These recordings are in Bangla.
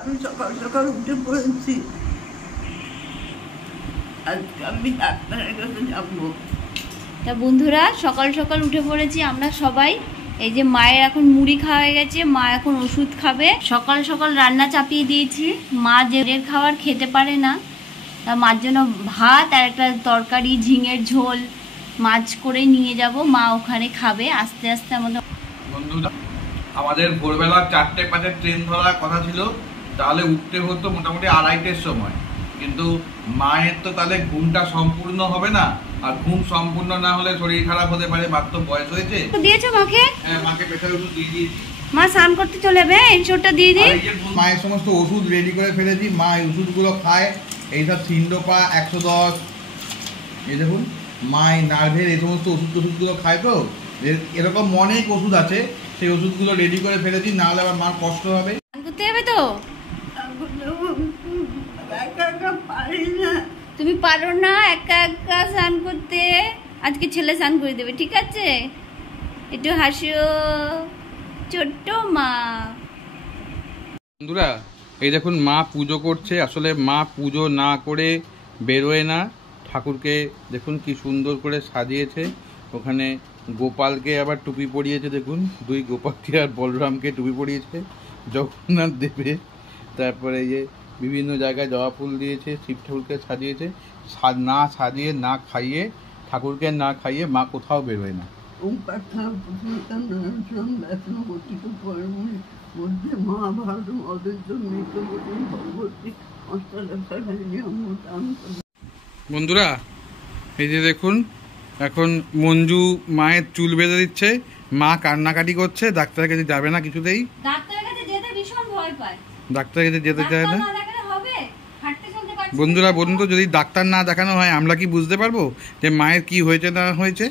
আমি সকাল সকাল উঠে পড়েছি, আজকে আমি ডাক্তারের কাছে যাবো। তা বন্ধুরা, সকাল সকাল উঠে পড়েছি আমরা সবাই। এই যে মায়ের এখন মুড়ি খাওয়া হয়ে গেছে, মা এখন ওষুধ খাবে। সকাল সকাল রান্না চাপিয়ে দিয়েছি। মা যে খাবার খেতে পারে না, তা মার জন্য ভাত আর একটা তরকারি, ঝিঙের ঝোল মাছ করে নিয়ে যাব। মা ওখানে খাবে আস্তে আস্তে। বন্ধুরা, আমাদের ভোরবেলা 4:05 ট্রেন ধরার কথা ছিল, তাহলে উঠতে হতো মোটামুটি 2:30-এর সময়। কিন্তু মায়ের তো তাহলে ঘুমটা সম্পূর্ণ হবে না, আর ঘুম সম্পূর্ণ না হলে শরীর খারাপ হতে পারে। মার তো বয়স হয়েছে। দিয়েছো মাকে? হ্যাঁ, মাকে প্রেসার ওষুধ দিয়ে দিয়েছি। মা স্নান করতে চলে যাবে, ইনশোরটা দিয়ে দিই। মায়ের সমস্ত ওষুধ রেডি করে ফেলেছি। মা এই ওষুধগুলো খায়, এইসব সিন্ডোপা 110, এই দেখুন মা এই নার্ভের এই সমস্ত ওষুধগুলো খায়। তো এরকম অনেক ওষুধ আছে, সেই ওষুধগুলো রেডি করে ফেলেছি, না হলে আবার মার কষ্ট হবে। স্নান করতে যাবে তো? একা একা পারি না। তুমি পারো না একা একা স্নান করতে? আজকে ছেলে স্নান করে দেবে, ঠিক আছে? একটু হাসিও ছোট্ট মা। বন্ধুরা, এই দেখুন মা পুজো করছে। আসলে মা পুজো না করে বেরোয় না। ঠাকুরকে দেখুন কি সুন্দর করে সাজিয়েছে। ওখানে গোপালকে আবার টুপি পরিয়েছে, দেখুন দুই গোপালকে আর বলরামকে টুপি পরিয়েছে। জগন্নাথ দেবে, তারপরে এই যে বিভিন্ন জায়গায় জবা ফুল দিয়েছে, শিব ঠাকুরকে সাজিয়েছে। না সাজিয়ে, না খাইয়ে, ঠাকুরকে না খাইয়ে মা কোথাও বেরোয় না। বন্ধুরা, এই যে দেখুন এখন মঞ্জু মায়ের চুল বেঁধে দিচ্ছে। মা কান্নাকাটি করছে, ডাক্তারের কাছে যাবে না কিছুতেই। ডাক্তারের কাছে যেতে ভীষণ ভয় পায়। ডাক্তারের কাছে যেতে চায় না। বন্ধুরা বলুন তো, যদি ডাক্তার না দেখানো হয় আমরা কি বুঝতে পারবো যে মায়ের কি হয়েছে না হয়েছে?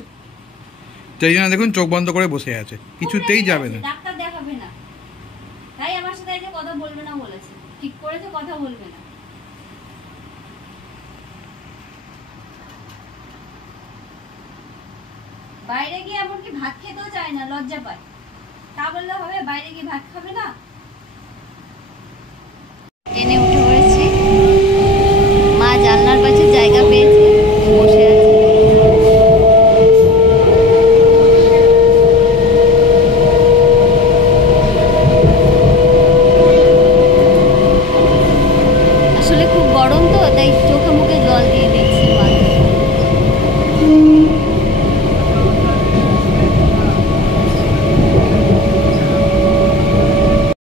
সেই জন্য দেখুন চোখ বন্ধ করে বসে আছে, কিছুতেই যাবে না। ডাক্তার দেখাবে না, তাই আমার সাথে এসে কথা বলবে না বলেছে। ঠিক করেছে, কথা বলবে না। বাইরে গিয়ে এমনকি ভাত খেতেও চায় না, লজ্জা পায়। তা বললে হবে? বাইরে গিয়ে ভাত খাবে না? ট্রেনে উঠে পড়েছি। মা জানলার পাশে জায়গা পেয়েছে, বসে আছে। আসলে খুব গরম তো, তাই চোখে মুখে জল দিয়ে দিচ্ছি মা।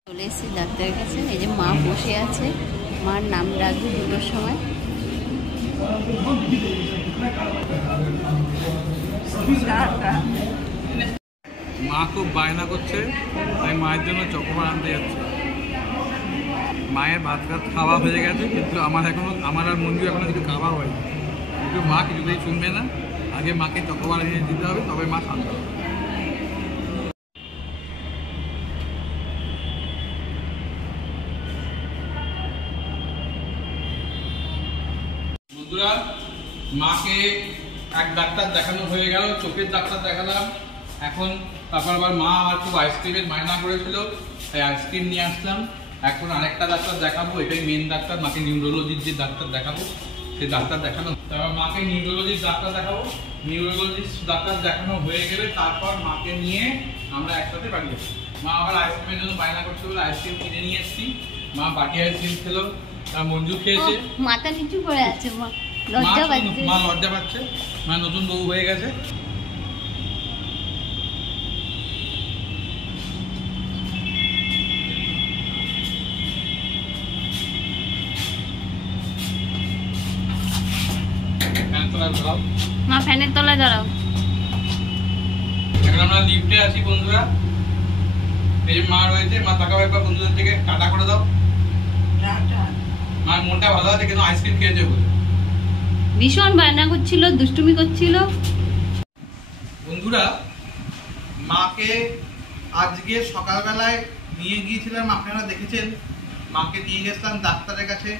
চলে এসেছি ডাক্তারের কাছে। এই যে মা বসে আছে, মার নাম রাখবো 2টোর সময়। মা খুব বায়না করছে, তাই মায়ের জন্য চকোবার আনতে যাচ্ছে। মায়ের ভাত খাওয়া হয়ে গেছে, কিন্তু আমার আর মঞ্জু এখনো কিছু খাওয়া হয়নি। কিন্তু মা কিছুতেই শুনবে না। আগে মাকে চকোবার এনে দিতে হবে, তবে মা শান্ত হবে। বন্ধুরা, মাকে এক ডাক্তার দেখানো হয়ে গেল, চোখের ডাক্তার দেখালাম। এখন তারপর আবার মা আমার খুব আইসক্রিমের বায়না করেছিল, তাই আইসক্রিম নিয়ে আসলাম। এখন আরেকটা ডাক্তার দেখাবো, এটাই মেন ডাক্তার। মাকে নিউরোলজির যে ডাক্তার দেখাবো, সেই ডাক্তার দেখানো। তারপর মাকে নিউরোলজির ডাক্তার দেখাবো। নিউরোলজিস্ট ডাক্তার দেখানো হয়ে গেলে তারপর মাকে নিয়ে আমরা একসাথে বাড়ি যাবো। মা আবার আইসক্রিমের জন্য বায়না করছে বলে আইসক্রিম কিনে নিয়ে এসেছি। মা বাটি আইসক্রিম খেলো, মঞ্জু খেয়েছে। মাথা নিচু করে আছে মা, লজ্জা পাচ্ছে। মা লজ্জা পাচ্ছে, মা নতুন বউ হয়ে গেছে। মা ফ্যানের তলায় দাঁড়াও। এখন আমরা লিফটে আছি বন্ধুরা। এই যে মা রয়েছে, মা তাকাও একবার বন্ধুদের থেকে টাটা করে দাও। মার মনটা ভালো আছে, কিন্তু আইসক্রিম খেয়েছে বলে ভীষণ বায়না করছিল, দুষ্টুমি করছিল। বন্ধুরা, মাকে আজকে সকালবেলায় নিয়ে গিয়েছিলাম, আপনারা দেখেছেন। মাকে নিয়ে গেছিলাম ডাক্তারের কাছে।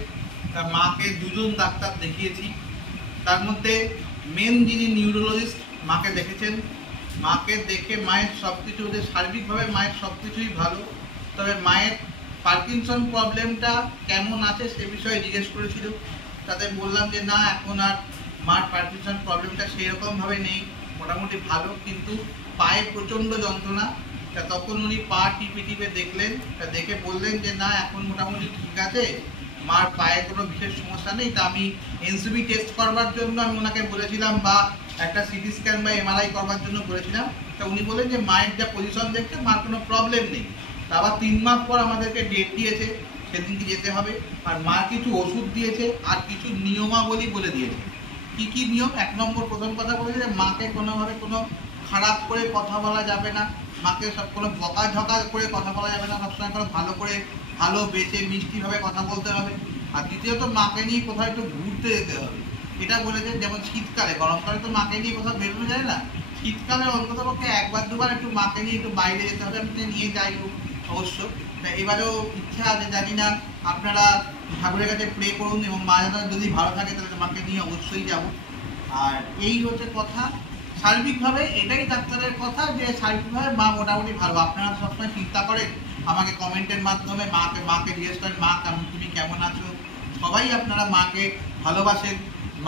মাকে 2জন ডাক্তার দেখিয়েছি। তার মধ্যে মেন যিনি নিউরোলজিস্ট, মাকে দেখেছেন। মাকে দেখে মায়ের সব কিছু, সার্বিকভাবে মায়ের সব কিছুই ভালো। তবে মায়ের পার্কিনসন প্রবলেমটা কেমন আছে সে বিষয়ে জিজ্ঞেস করেছিল। তাদের বললাম যে না, এখন আর মার পার্কিনসন প্রবলেমটা সেরকমভাবে নেই, মোটামুটি ভালো, কিন্তু পায়ে প্রচণ্ড যন্ত্রণা। তা তখন উনি পা টিপে দেখলেন, তা দেখে বললেন যে না, এখন মোটামুটি ঠিক আছে, মার পায়ে কোনো বিশেষ সমস্যা নেই। তা আমি এনসিবি টেস্ট করবার জন্য আমি ওনাকে বলেছিলাম, বা একটা সিটি স্ক্যান বা এমআরআই করবার জন্য বলেছিলাম। তা উনি বললেন যে মায়ের যা পজিশন দেখছে মার কোনো প্রবলেম নেই। তা আবার 3 মাস পর আমাদেরকে ডেট দিয়েছে, সেদিনকে যেতে হবে। আর মা কিছু ওষুধ দিয়েছে আর কিছু নিয়মাবলী বলে দিয়েছে। কি কি নিয়ম? 1 নম্বর প্রথম কথা বলেছে যে মাকে কোনোভাবে কোনো খারাপ করে কথা বলা যাবে না, মাকে সব কোনো বকাঝকা করে কথা বলা যাবে না, সবসময় কোনো ভালো করে ভালো বেঁচে মিষ্টিভাবে কথা বলতে হবে। আর দ্বিতীয়ত মাকে নিয়ে কোথাও একটু ঘুরতে যেতে হবে, এটা বলেছে। যেমন শীতকালে, গরমকালে তো মাকে নিয়ে কোথাও বেরোনো যায় না, শীতকালে অন্তত পক্ষে 1 2 একটু মাকে নিয়ে একটু বাইরে যেতে হবে। আমি নিয়ে যাই অবশ্য। এবারেও ইচ্ছা আছে, জানি না, আপনারা ঠাকুরের কাছে প্রে করুন এবং মা যদি ভালো থাকে তাহলে মাকে নিয়ে অবশ্যই যাব। আর এই হচ্ছে কথা। সার্বিকভাবে এটাই ডাক্তারের কথা যে সার্বিকভাবে মা মোটামুটি ভালো। আপনারা সবসময় চিন্তা করেন, আমাকে কমেন্টের মাধ্যমে মাকে জিজ্ঞেস করেন, মা তুমি কেমন আছো। সবাই আপনারা মাকে ভালোবাসেন,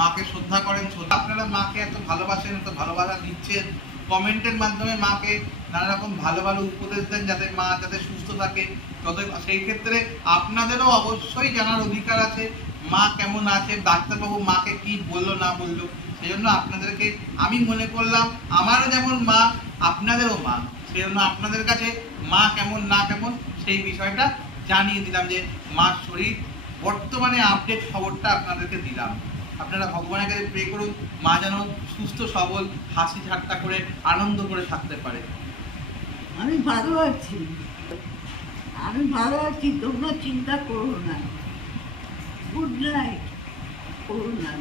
মাকে শ্রদ্ধা করেন। আপনারা মাকে এত ভালোবাসেন, এত ভালোবাসা দিচ্ছেন, কমেন্টের মাধ্যমে মাকে নানা রকম ভালো ভালো উপদেশ দেন যাতে মা যাতে সুস্থ থাকে। সেই ক্ষেত্রে আপনাদেরও অবশ্যই জানার অধিকার আছে মা কেমন আছে, ডাক্তারবাবু মাকে কি বললো না বললো। সেই জন্য আপনাদেরকে আমি মনে করলাম আমারও যেমন মা আপনাদেরও মা, সেই জন্য আপনাদের কাছে মা কেমন না কেমন সেই বিষয়টা জানিয়ে দিলাম, যে মার শরীর বর্তমানে আপডেট খবরটা আপনাদেরকে দিলাম। আপনারা ভগবানের কাছে প্রে করুন মা যেন সুস্থ সবল হাসি ঠাট্টা করে আনন্দ করে থাকতে পারে। আমি ভালো আছি, আমি ভালো আছি, তোমরা চিন্তা করো না। গুড নাইট, করো না।